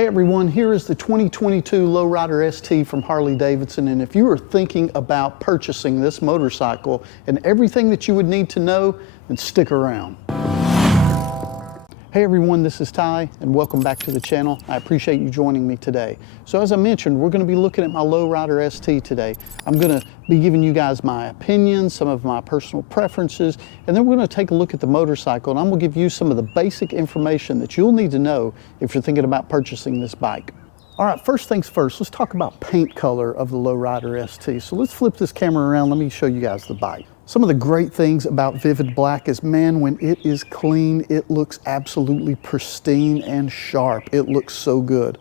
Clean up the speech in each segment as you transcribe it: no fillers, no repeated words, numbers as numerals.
Hey everyone, here is the 2022 Low Rider ST from Harley-Davidson, and if you are thinking about purchasing this motorcycle and everything that you would need to know, then stick around. Hey everyone, this is Ty, and welcome back to the channel. I appreciate you joining me today. So as I mentioned, we're going to be looking at my Low Rider ST today. I'm going to be giving you guys my opinions, some of my personal preferences, and then we're going to take a look at the motorcycle, and I'm going to give you some of the basic information that you'll need to know if you're thinking about purchasing this bike. All right, first things first, let's talk about paint color of the Low Rider ST. So let's flip this camera around. Let me show you guys the bike. Some of the great things about Vivid Black is, man, when it is clean, it looks absolutely pristine and sharp. It looks so good.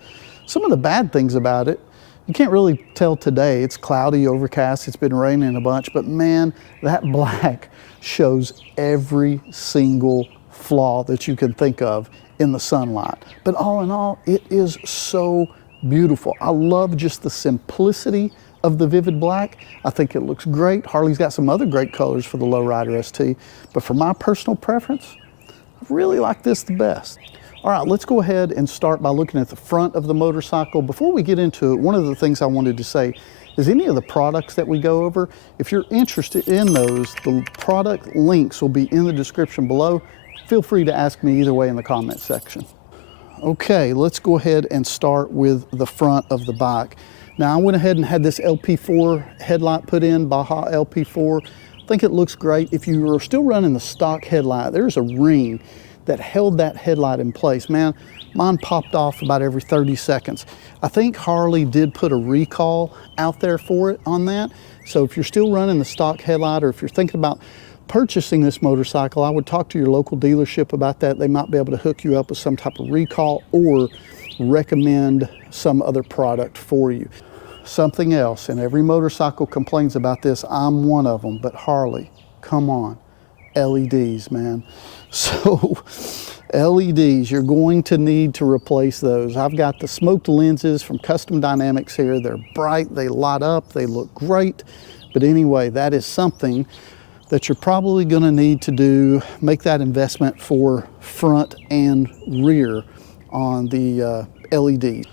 Some of the bad things about it, you can't really tell today. It's cloudy, overcast, it's been raining a bunch, but man, that black shows every single flaw that you can think of in the sunlight. But all in all, it is so beautiful. I love just the simplicity of the Vivid Black. I think it looks great. Harley's got some other great colors for the Low Rider ST, but for my personal preference, I really like this the best. All right, let's go ahead and start by looking at the front of the motorcycle. Before we get into it, one of the things I wanted to say is any of the products that we go over, if you're interested in those, the product links will be in the description below. Feel free to ask me either way in the comment section. Okay, let's go ahead and start with the front of the bike. Now, I went ahead and had this LP4 headlight put in, Baja LP4. I think it looks great. If you are still running the stock headlight, there's a ring that held that headlight in place. Man, mine popped off about every 30 seconds. I think Harley did put a recall out there for it on that. So if you're still running the stock headlight, or if you're thinking about purchasing this motorcycle, I would talk to your local dealership about that. They might be able to hook you up with some type of recall or recommend some other product for you. Something else, and every motorcycle complains about this, I'm one of them, but Harley, come on, LEDs, man. So LEDs, you're going to need to replace those. I've got the smoked lenses from Custom Dynamics here. They're bright, they light up, they look great. But anyway, that is something that you're probably gonna need to do, make that investment for front and rear on the LEDs.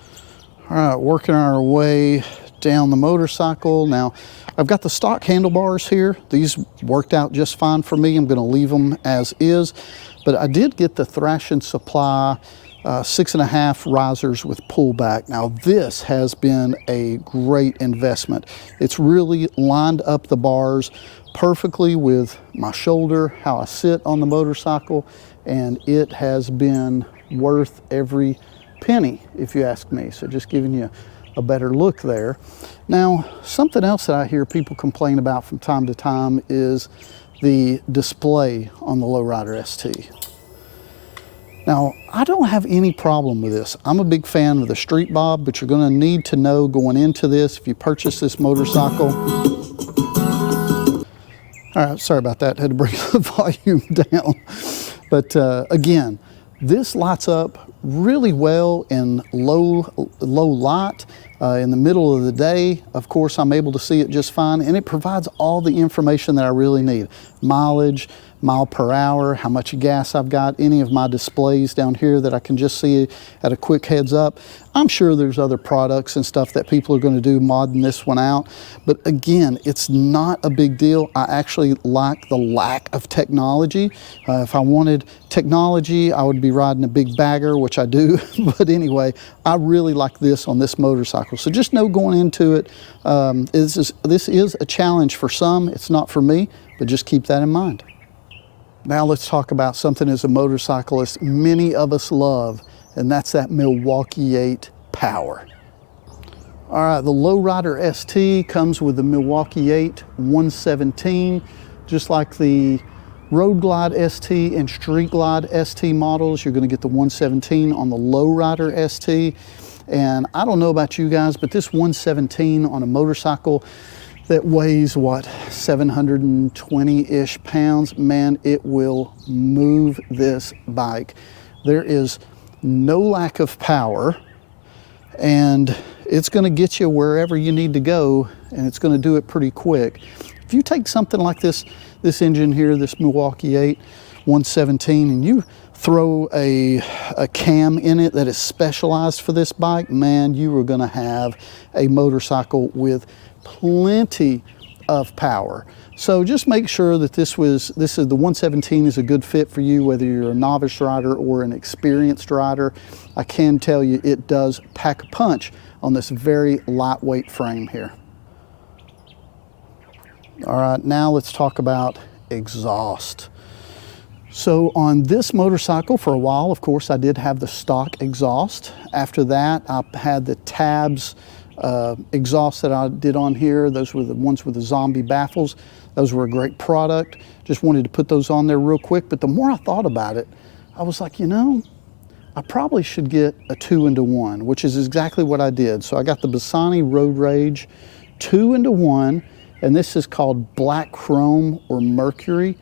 All right, working our way down the motorcycle. Now, I've got the stock handlebars here. These worked out just fine for me. I'm gonna leave them as is, but I did get the Thrash and Supply 6.5 risers with pullback. Now, this has been a great investment. It's really lined up the bars perfectly with my shoulder, how I sit on the motorcycle, and it has been worth every penny, if you ask me. So just giving you a better look there. Now, something else that I hear people complain about from time to time is the display on the Low Rider ST. Now, I don't have any problem with this. I'm a big fan of the Street Bob, but you're gonna need to know going into this, if you purchase this motorcycle. All right, sorry about that, had to bring the volume down. But again, this lights up really well in low light. In the middle of the day, of course, I'm able to see it just fine, and it provides all the information that I really need. Mileage, mile per hour, how much gas I've got, any of my displays down here that I can just see at a quick heads up. I'm sure there's other products and stuff that people are going to do modding this one out, but again, it's not a big deal. I actually like the lack of technology. If I wanted technology, I would be riding a big bagger, which I do, but anyway, I really like this on this motorcycle. So just know going into it, this is a challenge for some. It's not for me, but just keep that in mind. Now let's talk about something as a motorcyclist many of us love, and that's that Milwaukee 8 power. All right, the Low Rider ST comes with the Milwaukee 8 117, just like the Road Glide ST and Street Glide ST models. You're gonna get the 117 on the Low Rider ST. And I don't know about you guys, but this 117 on a motorcycle that weighs, what, 720-ish pounds, man, it will move this bike. There is no lack of power, and it's gonna get you wherever you need to go, and it's gonna do it pretty quick. If you take something like this engine here, this Milwaukee 8 117, and you throw a cam in it that is specialized for this bike, man, you are gonna have a motorcycle with plenty of power. So just make sure that this is the 117 is a good fit for you, whether you're a novice rider or an experienced rider. I can tell you it does pack a punch on this very lightweight frame here. All right, now let's talk about exhaust. So on this motorcycle for a while, of course, I did have the stock exhaust. After that, I had the tabs exhaust that I did on here. Those were the ones with the zombie baffles. Those were a great product. Just wanted to put those on there real quick. But the more I thought about it, I was like, you know, I probably should get a 2-in-1, which is exactly what I did. So I got the Bassani Road Rage 2-in-1, and this is called Black Chrome or Mercury.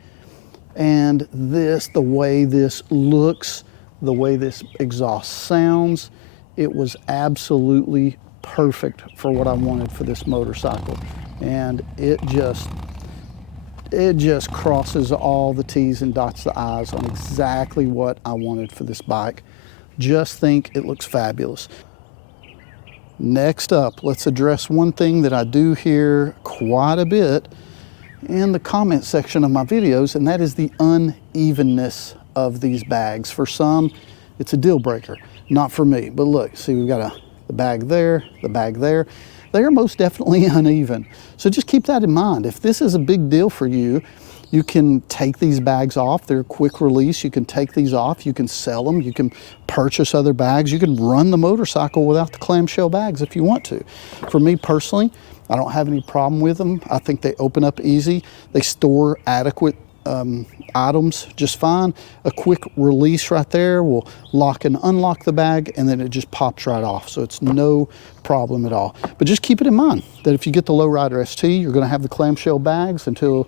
And this, the way this looks, the way this exhaust sounds, it was absolutely perfect for what I wanted for this motorcycle. And it just crosses all the T's and dots the I's on exactly what I wanted for this bike. Just think it looks fabulous. Next up, let's address one thing that I do hear quite a bit in the comment section of my videos, and that is the unevenness of these bags. For some, it's a deal breaker. Not for me, but look, see, we've got the bag there, the bag there. They are most definitely uneven. So just keep that in mind. If this is a big deal for you, you can take these bags off. They're quick release. You can take these off. You can sell them. You can purchase other bags. You can run the motorcycle without the clamshell bags if you want to. For me personally, I don't have any problem with them. I think they open up easy. They store adequate items just fine. A quick release right there will lock and unlock the bag, and then it just pops right off. So it's no problem at all. But just keep it in mind that if you get the Low Rider ST, you're gonna have the clamshell bags until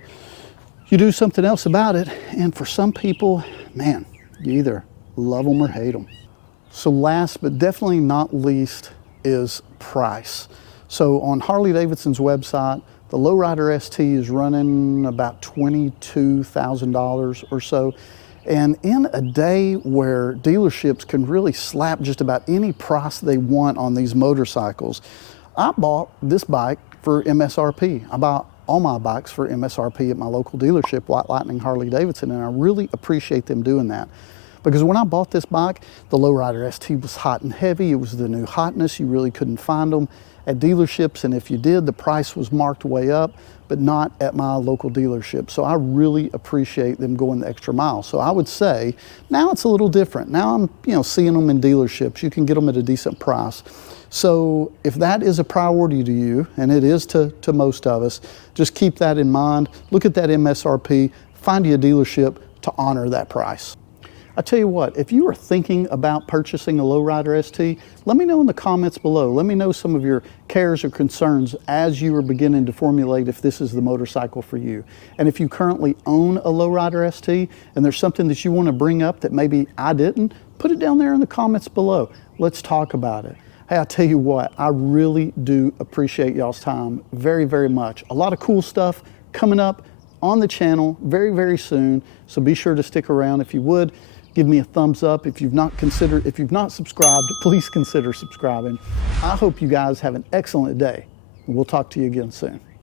you do something else about it. And for some people, man, you either love them or hate them. So last but definitely not least is price. So on Harley-Davidson's website, the Low Rider ST is running about $22,000 or so. And in a day where dealerships can really slap just about any price they want on these motorcycles, I bought this bike for MSRP. I bought all my bikes for MSRP at my local dealership, White Lightning Harley-Davidson, and I really appreciate them doing that. Because when I bought this bike, the Low Rider ST was hot and heavy. It was the new hotness. You really couldn't find them at dealerships, and if you did, the price was marked way up, but not at my local dealership. So I really appreciate them going the extra mile. So I would say now it's a little different. Now I'm seeing them in dealerships. You can get them at a decent price. So if that is a priority to you, and it is to most of us, just keep that in mind. Look at that MSRP, find you a dealership to honor that price. I tell you what, if you are thinking about purchasing a Low Rider ST, let me know in the comments below. Let me know some of your cares or concerns as you are beginning to formulate if this is the motorcycle for you. And if you currently own a Low Rider ST and there's something that you want to bring up that maybe I didn't, put it down there in the comments below. Let's talk about it. Hey, I tell you what, I really do appreciate y'all's time very, very much. A lot of cool stuff coming up on the channel very, very soon. So be sure to stick around. If you would, give me a thumbs up. If you've not subscribed, please consider subscribing. I hope you guys have an excellent day. We'll talk to you again soon.